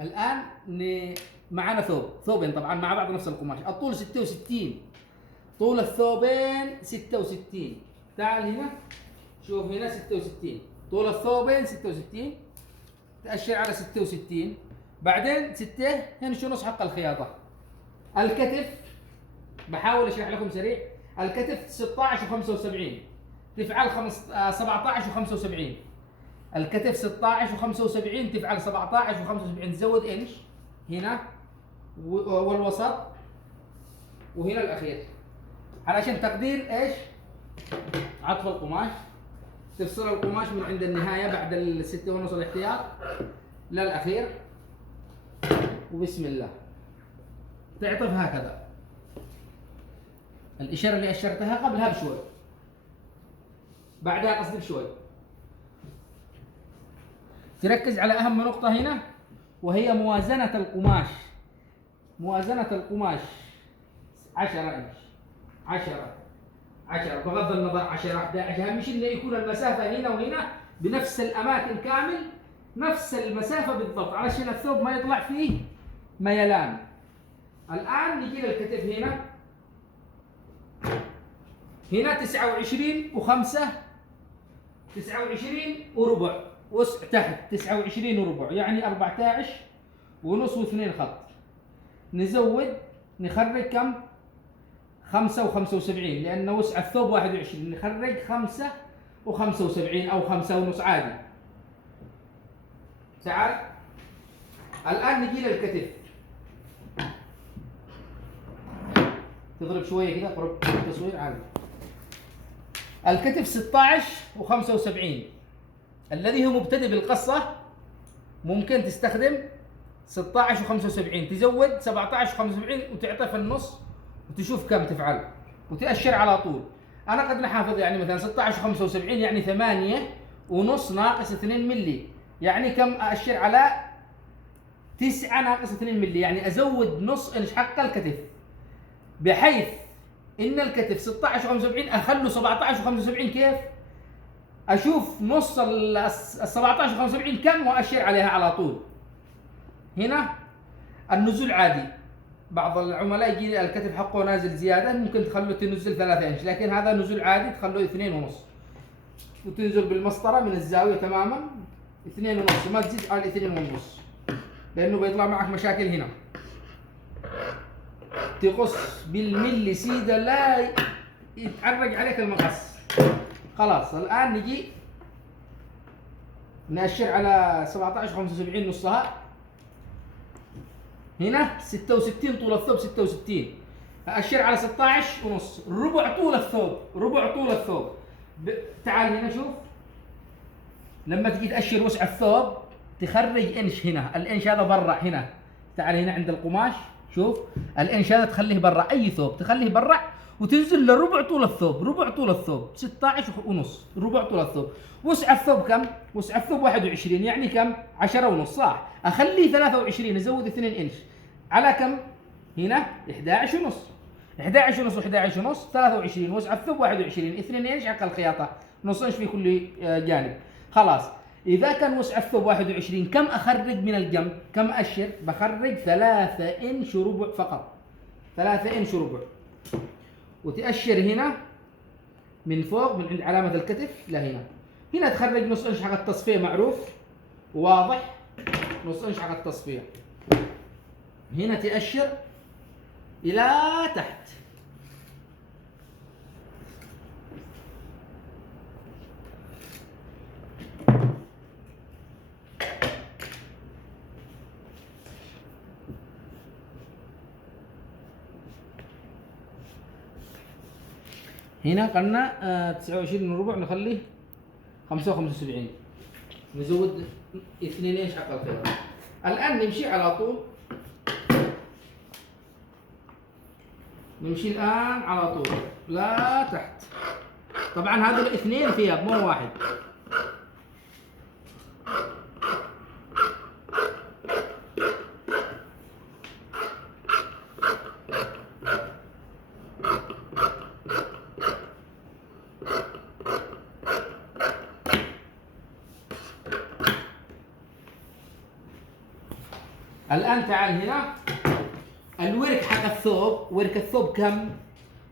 الآن معنا ثوبين طبعا مع بعض نفس القماش، الطول 66، طول الثوبين 66. تعال هنا شوف هنا 66، طول الثوبين 66، تأشر على 66. بعدين 6 هنا شو نص حق الخياطة. الكتف بحاول اشرح لكم سريع. الكتف 16 و75 تفعل 17 و75. الكتف 16 و75 تفعل 17 و75، تزود انش هنا والوسط وهنا الاخير علشان تقدير ايش؟ عطف القماش. تفصل القماش من عند النهاية بعد الستة ونص الاحتياط للأخير، وبسم الله تعطف هكذا. الإشارة اللي أشرتها قبلها بشوي، بعدها قصدي بشوي. تركز على أهم نقطة هنا وهي موازنة القماش. موازنة القماش 10 إنش، 10 بغض النظر 10 11، أهم شيء إنه يكون المسافة هنا وهنا بنفس الأماكن كامل، نفس المسافة بالضبط علشان الثوب ما يطلع فيه ميلان. الآن نجي للكتف هنا 29 و5، 29 وربع، وسع تحت 29 وربع يعني 14 ونص و2 خط. نزود نخرج كم؟ 5 و75 لأن وسع الثوب 21، نخرج 5 و75 أو 5 ونص عادي. تعال الآن نجي للكتف، تضرب شوية كده، قرب التصوير عادي. الكتف 16 و75 الذي هو مبتدئ بالقصة ممكن تستخدم 16 و75، تزود 17 و75 وتعطف النص وتشوف كم تفعل وتأشر على طول. أنا قد نحافظ يعني مثلا 16 و75 يعني 8 ونص ناقص 2 ملي، يعني كم أأشر على 9 ناقص 2 ملي، يعني أزود نص إنش حق الكتف بحيث إن الكتف 16 و75 أخلوا 17 و75 كيف؟ أشوف نص ال 17 و75 كم وأشر عليها على طول. هنا النزول عادي، بعض العملاء يجي الكتف حقه نازل زيادة ممكن تخلوه تنزل 3 إنش، لكن هذا نزول عادي تخلوه 2 ونص وتنزل بالمسطرة من الزاوية تماما 2 ونص، وما تزيد على 2 ونص لأنه بيطلع معك مشاكل هنا. تقص بالملي سيدة لا يتعرق عليك المقص. خلاص الآن نجي نأشر على 17 75 نصها. هنا 66 طول الثوب 66، أأشر على 16 ونص، ربع طول الثوب، ربع طول الثوب. تعال هنا شوف، لما تجي تأشر وسع الثوب تخرج إنش هنا، الإنش هذا برا هنا. تعال هنا عند القماش شوف الإنش هذا تخليه برا، أي ثوب تخليه برا وتنزل لربع طول الثوب، ربع طول الثوب 16 ونص، ربع طول الثوب. وسع الثوب كم؟ وسع الثوب 21 يعني كم؟ 10 ونص صح؟ أخليه 23 أزود 2 إنش على كم؟ هنا 11 ونص، 11 ونص و11 ونص 23. وسع الثوب 21، 2 إنش حق الخياطة، نص إنش في كل جانب. خلاص إذا كان وسع الثوب 21 كم أخرج من الجنب؟ كم أشر؟ بخرج 3 إنش وربع فقط، 3 إنش وربع. وتأشر هنا من فوق من عند علامة الكتف لهنا. هنا تخرج نص إنش حق التصفية معروف واضح، نص إنش حق التصفية. هنا تأشر إلى تحت. هنا قلنا 29 وربع نخليه 5 و75، نزود 2 إنش حق الخياطة. الآن نمشي على طول، نمشي الآن على طول لا تحت. طبعا هذا الاثنين ثياب مو واحد. الآن تعال هنا، الورك حق الثوب، ورك الثوب كم؟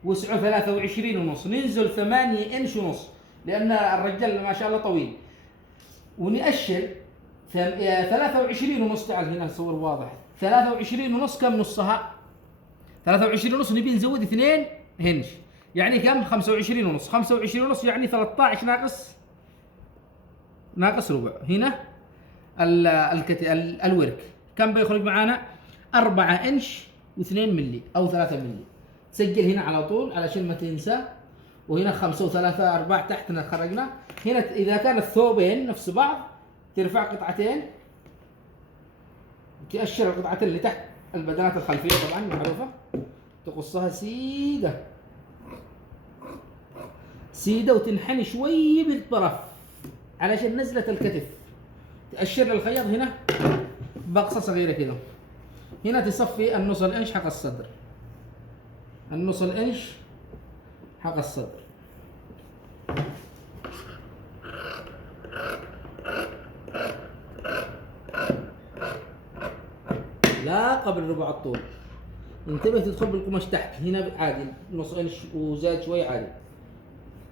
وسعه 23 ونص، ننزل 8 انش ونص لأن الرجال ما شاء الله طويل، ونأشر 23 ونص. تعال هنا الصور واضح، 23 ونص كم نصها؟ 23 ونص نبي نزود 2 هنش، يعني كم؟ 25 ونص. 25 ونص يعني 13 ناقص ربع. هنا الورك كم بيخرج معانا؟ 4 انش و2 ملي او 3 ملي. سجل هنا على طول علشان ما تنسى. وهنا 5 و3 4 تحتنا خرجنا. هنا اذا كان الثوبين نفس بعض ترفع قطعتين، تأشر القطعتين اللي تحت البدنات الخلفية طبعا معروفة، تقصها سيدة وتنحني شوي بالطرف علشان نزلة الكتف. تأشر للخياط هنا بقصة صغيرة كده. هنا تصفي النص الانش حق الصدر، النص الانش حق الصدر. لا قبل ربع الطول. انتبه تدخل بالقماش تحت هنا عادي، نص انش وزاد شوي عادي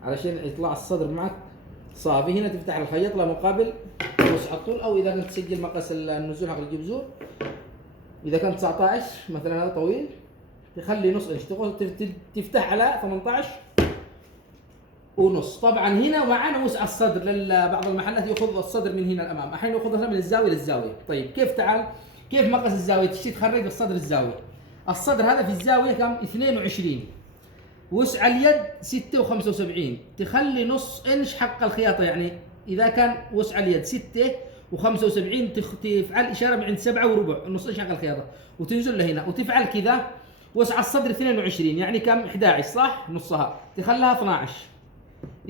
علشان يطلع الصدر معك صافي. هنا تفتح الخيط لمقابل وسع الطول، او اذا كنت تسجل مقاس النزول حق الجبزور، اذا كان 19 مثلا هذا طويل تخلي نص انش، تفتح على 18 ونص. طبعا هنا معنا وسع الصدر، بعض المحلات ياخذ الصدر من هنا الامام، احيانا ياخذها من الزاويه للزاويه. طيب كيف؟ تعال كيف مقاس الزاويه؟ تشتي تخرج الصدر الزاويه. الصدر هذا في الزاويه كم؟ 22. وسع اليد 6 و75، تخلي نص انش حق الخياطه. يعني اذا كان وسع اليد 6 و75 تفعل اشاره من عند 7 وربع، نص انش حق الخياطه، وتنزل لهنا وتفعل كذا. وسع الصدر 22 يعني كم؟ 11 صح؟ نصها تخليها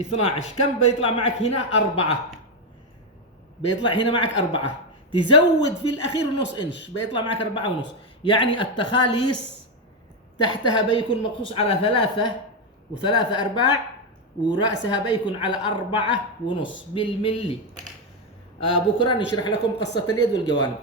12. كم بيطلع معك هنا؟ 4. بيطلع هنا معك 4. تزود في الاخير نص انش بيطلع معك 4 ونص. يعني التخاليص تحتها بيكون مقصوص على 3 و3/4، ورأسها بيكون على 4 ونص بالملي. بكرة نشرح لكم قصة اليد والجوانب.